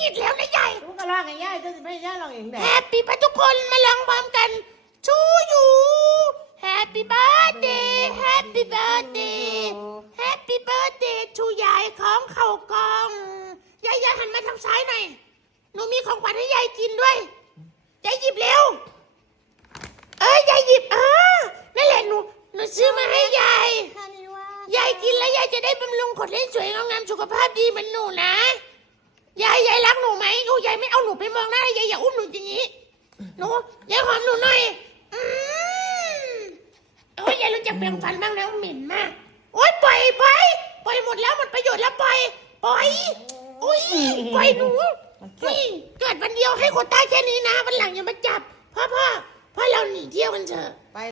หงิดแล้วนะยาย หนูก็ร้องให้ยายจะไม่ยายร้องเองแหละ แฮปปี้ทุกคนมาลองพร้อมกันชูยูแฮปปี้เบิร์ดเดย์แฮปปี้เบิร์ดเดย์แฮปปี้เบิร์ดเดย์ชูยายของเข่ากองยายหันมาทางซ้ายหน่อยหนูมีของขวัญให้ยายกินด้วยยายหยิบเร็วยายหยิบนั่นแหละหนูซื้อมาให้ยายยายกินแล้วยายจะได้บำรุงขนให้สวยงามสุขภาพดีเหมือนหนูนะยายรักหนูไหมยายไม่เอาหนูไปมองหน้ายายอย่าอุ้มหนูอย่างนี้หนูยายหอมหนูหน่อยยายรู้จักแปรงฟันบ้างนะเหม็นมากโอ๊ยปล่อยหมดแล้วหมดประโยชน์แล้วปล่อยอุ้ยปล่อยหนูเกิดวันเดียวให้คนตายแค่นี้นะวันหลังอย่ามาจับพ่อเราหนีเที่ยวกันเถอะ